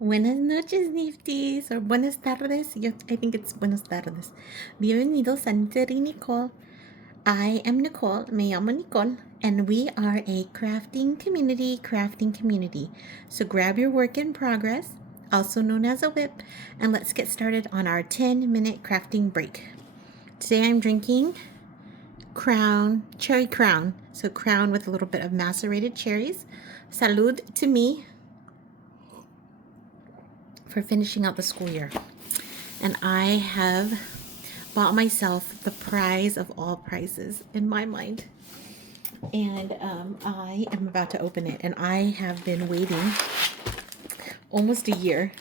Buenas noches, Nifties, or buenas tardes. I think it's buenas tardes. Bienvenidos a Nitty Nicole. I am Nicole, me llamo Nicole, and we are a crafting community. So grab your work in progress, also known as a whip, and let's get started on our 10-minute crafting break. Today I'm drinking cherry crown. So crown with a little bit of macerated cherries. Salud to me for finishing out the school year. And I have bought myself the prize of all prizes in my mind. And I am about to open it. And I have been waiting almost a year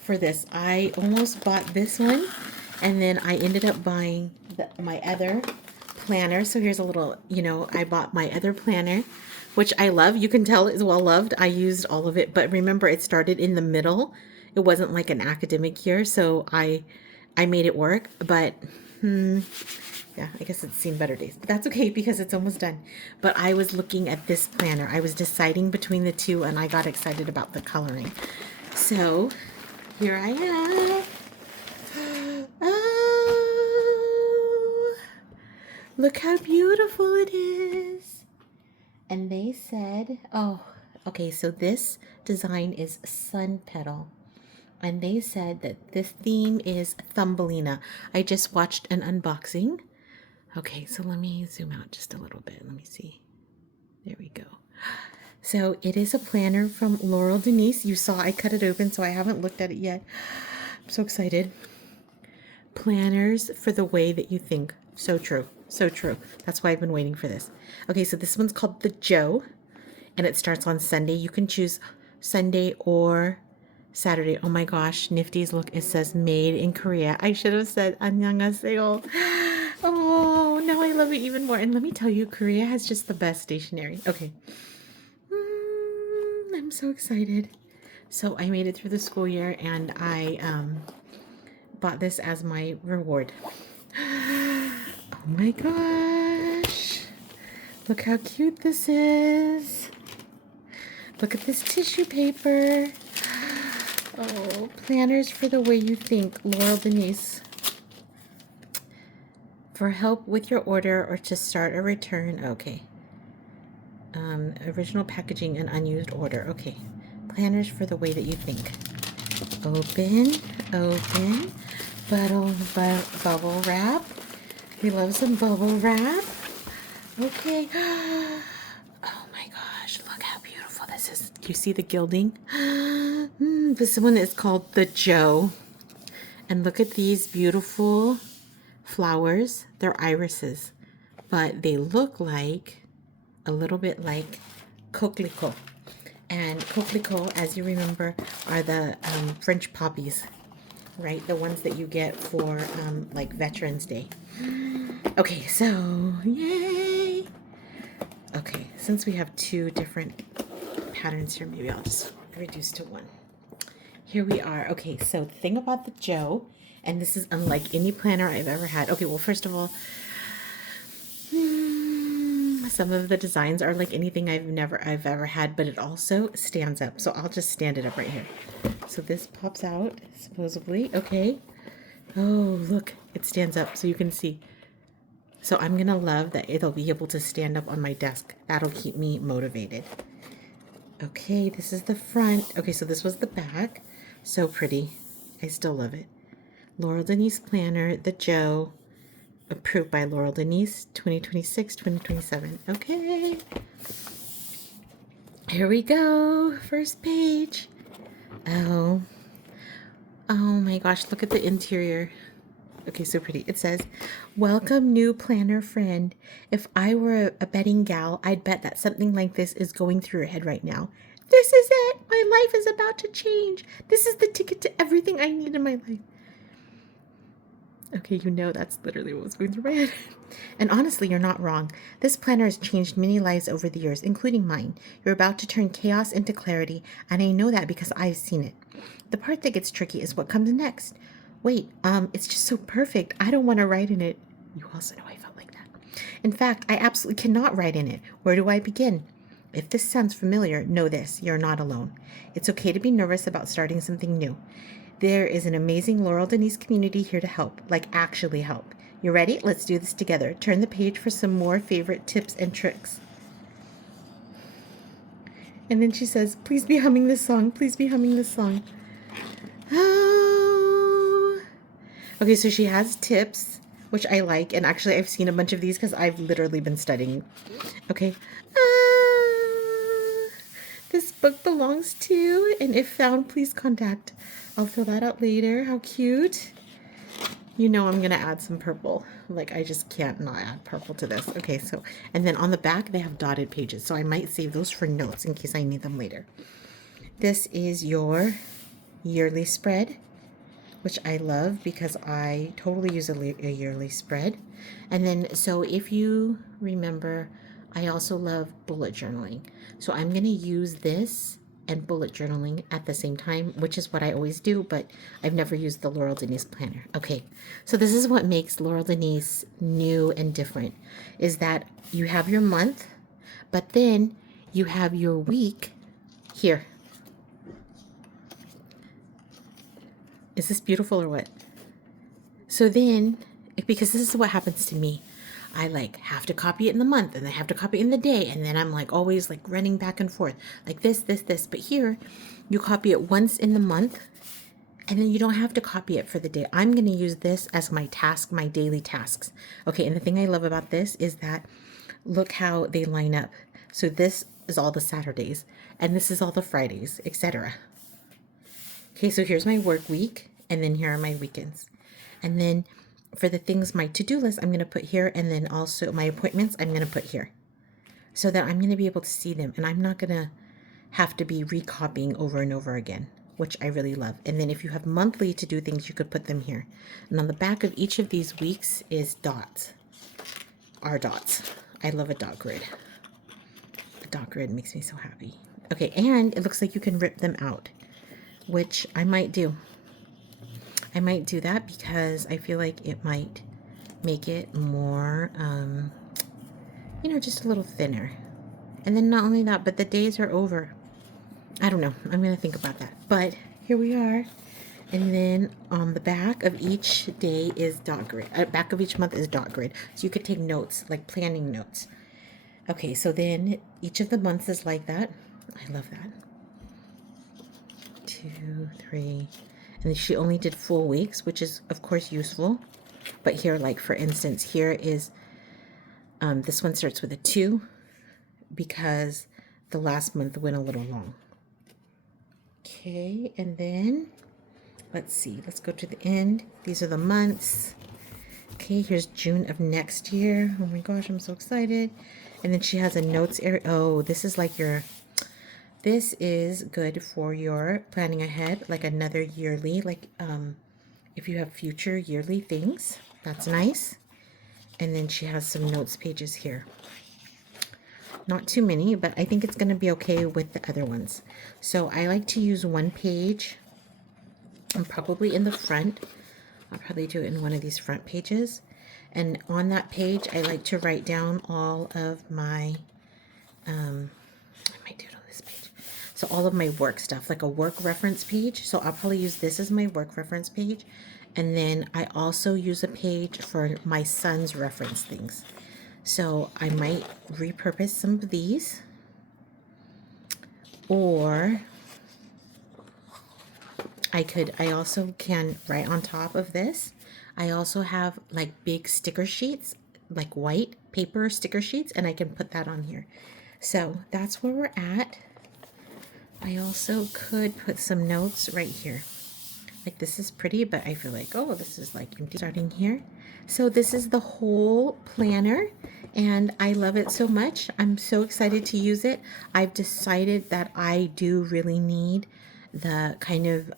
for this. I almost bought this one. And then I ended up buying my other planner. So here's a little, I bought my other planner, which I love. You can tell it's well loved. I used all of it. But remember, it started in the middle. It wasn't like an academic year. So I made it work. But yeah, I guess it's seen better days, but that's okay because it's almost done. But I was looking at this planner. I was deciding between the two and I got excited about the coloring. So here I am. Oh, look how beautiful it is. And they said, oh, okay, so this design is Sun Petal. And they said that this theme is Thumbelina. I just watched an unboxing. Okay, so let me zoom out just a little bit. Let me see. There we go. So it is a planner from Laurel Denise. You saw I cut it open, so I haven't looked at it yet. I'm so excited. Planners for the way that you think. So true. So true. That's why I've been waiting for this. Okay, so this one's called the Joe, and it starts on Sunday. You can choose Sunday or Saturday. Oh my gosh, Nifties, look, it says made in Korea. I should have said annyeonghaseyo. Oh, now I love it even more. And let me tell you, Korea has just the best stationery. Okay. I'm so excited. So I made it through the school year and I bought this as my reward. Oh my gosh. Look how cute this is. Look at this tissue paper. Oh, planners for the way you think, Laurel Denise. For help with your order or to start a return, okay. Original packaging and unused order, okay. Planners for the way that you think. Open, bubble wrap. We love some bubble wrap. Okay. Oh my gosh, look how beautiful this is. Do you see the gilding? This one is called the Joe. And look at these beautiful flowers. They're irises, but they look like a little bit like coquelicot. And coquelicot, as you remember, are the French poppies, right? The ones that you get for like Veterans Day. Okay, so yay! Okay, since we have two different patterns here, maybe I'll just reduce to one. Here we are. Okay, so the thing about the Joe, and this is unlike any planner I've ever had. Okay, well, first of all, some of the designs are like anything I've ever had, but it also stands up. So I'll just stand it up right here. So this pops out, supposedly. Okay. Oh, look, it stands up so you can see. So I'm going to love that it'll be able to stand up on my desk. That'll keep me motivated. Okay, this is the front. Okay, so this was the back. So pretty. I still love it. Laurel Denise Planner, the Joe. Approved by Laurel Denise, 2026, 2027. Okay. Here we go. First page. Oh. Oh my gosh, look at the interior. Okay, so pretty. It says, welcome new planner friend. If I were a betting gal, I'd bet that something like this is going through your head right now. This is it. My life is about to change. This is the ticket to everything I need in my life. Okay, that's literally what was going through my head. And honestly, you're not wrong. This planner has changed many lives over the years, including mine. You're about to turn chaos into clarity, and I know that because I've seen it. The part that gets tricky is what comes next. Wait, it's just so perfect. I don't want to write in it. You also know I felt like that. In fact, I absolutely cannot write in it. Where do I begin? If this sounds familiar, know this, you're not alone. It's okay to be nervous about starting something new. There is an amazing Laurel Denise community here to help, like actually help. You ready? Let's do this together. Turn the page for some more favorite tips and tricks. And then she says, please be humming this song. Please be humming this song. Oh. Okay, so she has tips, which I like. And actually, I've seen a bunch of these because I've literally been studying. Okay. This book belongs to, and if found, please contact. I'll fill that out later. How cute. You know I'm going to add some purple. Like, I just can't not add purple to this. Okay, so, and then on the back, they have dotted pages. So I might save those for notes in case I need them later. This is your yearly spread, which I love because I totally use a yearly spread. And then, so if you remember, I also love bullet journaling. So I'm going to use this and bullet journaling at the same time, which is what I always do, but I've never used the Laurel Denise planner. Okay, so this is what makes Laurel Denise new and different, is that you have your month, but then you have your week here. Is this beautiful or what? So then, because this is what happens to me, I like have to copy it in the month and I have to copy it in the day. And then I'm like always like running back and forth like this. But here you copy it once in the month and then you don't have to copy it for the day. I'm going to use this as my task, my daily tasks. Okay. And the thing I love about this is that look how they line up. So this is all the Saturdays and this is all the Fridays, etc. Okay. So here's my work week and then here are my weekends. And then for the things, my to-do list, I'm going to put here. And then also my appointments, I'm going to put here. So that I'm going to be able to see them. And I'm not going to have to be recopying over and over again, which I really love. And then if you have monthly to do things, you could put them here. And on the back of each of these weeks is dots. Our dots. I love a dot grid. A dot grid makes me so happy. Okay, and it looks like you can rip them out, which I might do. I might do that because I feel like it might make it more, you know, just a little thinner. And then not only that, but the days are over. I don't know. I'm going to think about that. But here we are. And then on the back of each day is dot grid. Back of each month is dot grid. So you could take notes, like planning notes. Okay, so then each of the months is like that. I love that. 2, 3... And she only did full weeks, which is, of course, useful. But here, like, for instance, here is, this one starts with a 2 because the last month went a little long. Okay, and then, let's see. Let's go to the end. These are the months. Okay, here's June of next year. Oh, my gosh, I'm so excited. And then she has a notes area. Oh, this is like your... This is good for your planning ahead, like another yearly, like if you have future yearly things, that's nice. And then she has some notes pages here. Not too many, but I think it's going to be okay with the other ones. So I like to use one page. I'm probably in the front. I'll probably do it in one of these front pages. And on that page, I like to write down all of my, I might do it on this page. So all of my work stuff, like a work reference page. So I'll probably use this as my work reference page. And then I also use a page for my son's reference things. So I might repurpose some of these. Or I also can write on top of this. I also have like big sticker sheets, like white paper sticker sheets, and I can put that on here. So that's where we're at. I also could put some notes right here. Like this is pretty, but I feel like, oh, this is like empty. Starting here. So this is the whole planner and I love it so much. I'm so excited to use it. I've decided that I do really need the kind of,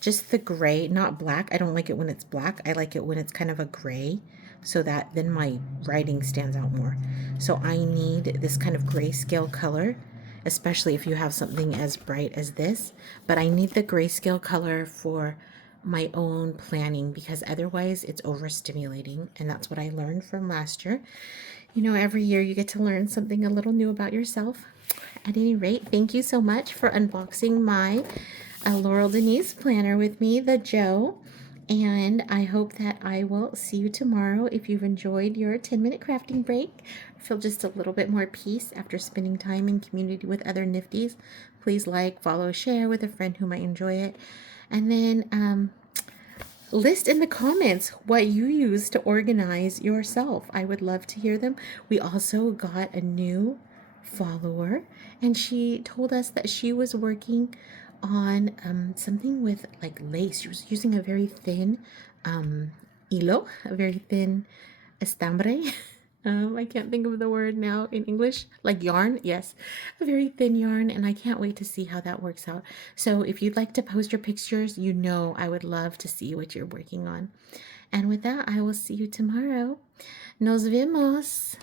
just the gray, not black. I don't like it when it's black. I like it when it's kind of a gray so that then my writing stands out more. So I need this kind of grayscale color, especially if you have something as bright as this. But I need the grayscale color for my own planning because otherwise it's overstimulating. And that's what I learned from last year You know, every year you get to learn something a little new about yourself. At any rate, thank you so much for unboxing my Laurel Denise planner with me, the Joe. And I hope that I will see you tomorrow. If you've enjoyed your 10-minute crafting break, feel just a little bit more peace after spending time in community with other Nifties, please like, follow, share with a friend who might enjoy it. And then list in the comments what you use to organize yourself. I would love to hear them. We also got a new follower, and she told us that she was working on something with like lace. She was using a very thin hilo, a very thin estambre. I can't think of the word now in English, like yarn. Yes, a very thin yarn, and I can't wait to see how that works out. So if you'd like to post your pictures, you know I would love to see what you're working on. And with that, I will see you tomorrow. Nos vemos.